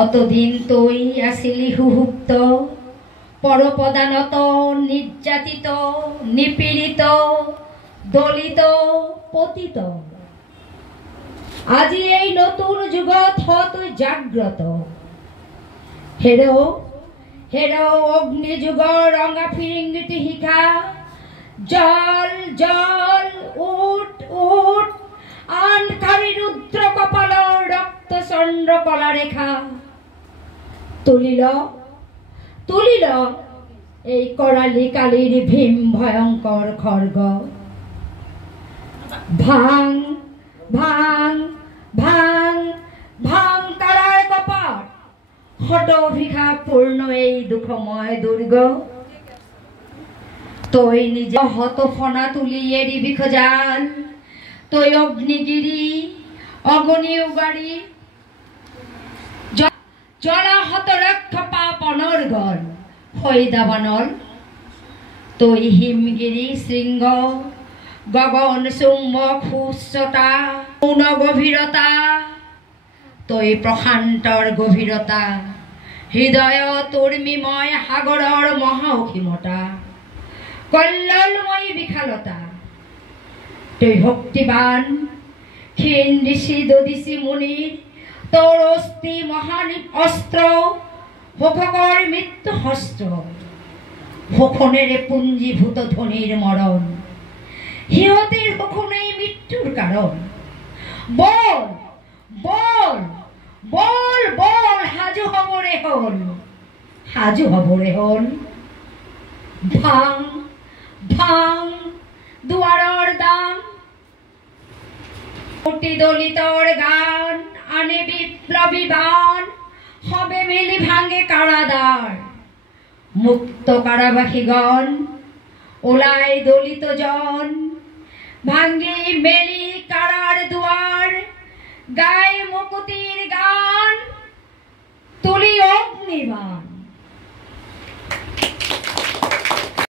অতদিন তই আছিলি সুহুপ্ত, পরপদানত, নির্যাতিত, নিপীড়িত, দলিত, পতিত। আজি এই নতুন যুগত তুই জাগ্রত। হেরো হেরো অগ্নি যুগৰ ৰঙা ফিৰিঙ্গিটি শিখা, জল জল উঠ উঠ, আনকাৰী ৰুদ্ৰ কপালৰ ৰক্ত চন্দ্ৰ কলা ৰেখা। তুলিল তুলিল এই কৰালি কালিৰ ভীম ভয়ঙ্কৰ খৰ্গ। ভাং ভাং ভাং ভাং কাৰাৰ কপাট, শত অভিশাপ পূৰ্ণ এই দুখময় দুৰ্গ। তই নিজে হত ফনা তুলি এৰিবি খজাল, তই অগ্নিগিৰি অগনি উগাৰি, জ্বলা হত ৰক্ষ পাপ অনৰ্গল হৈদাবানল। তই হিমগিৰি শৃংগ গগন চুম্বক সুউচ্চতা মৌন গভীৰতা, তই প্ৰশান্তৰ গভীৰতা, হৃদয় তৰ্মীময় সাগৰৰ মহা অসীমতা, কল্লোলময়ী বিশালতা। তই শক্তিবান ক্ষীণ ঋষি দদিচি মুনিৰ, তোৰ অস্থি মহান অস্ত্ৰ, শোষকৰ মৃত্যু হস্ত্ৰ। শোষণেৰে পুঞ্জীভূত ধ্বনিৰ মৰণ, সিহঁতেৰ শোষণেই মৃত্যুৰ কাৰণ। বল বল বল বল, সাজু হবৰে হল, সাজু হবৰে হল। ভাং ভাং দুৱাৰৰ দাম, কোটি দলিতৰ গান আনে বিপ্লৱী বান, সবে মিলি ভাঙে কাৰাদাৰ। মুক্ত কাৰাবাসীগণ ওলাই দলিত জন, ভাঙি মেলি কাৰাৰ দুৱাৰ, গাই মুকুতিৰ গান, তুলি অগ্নিবাণ।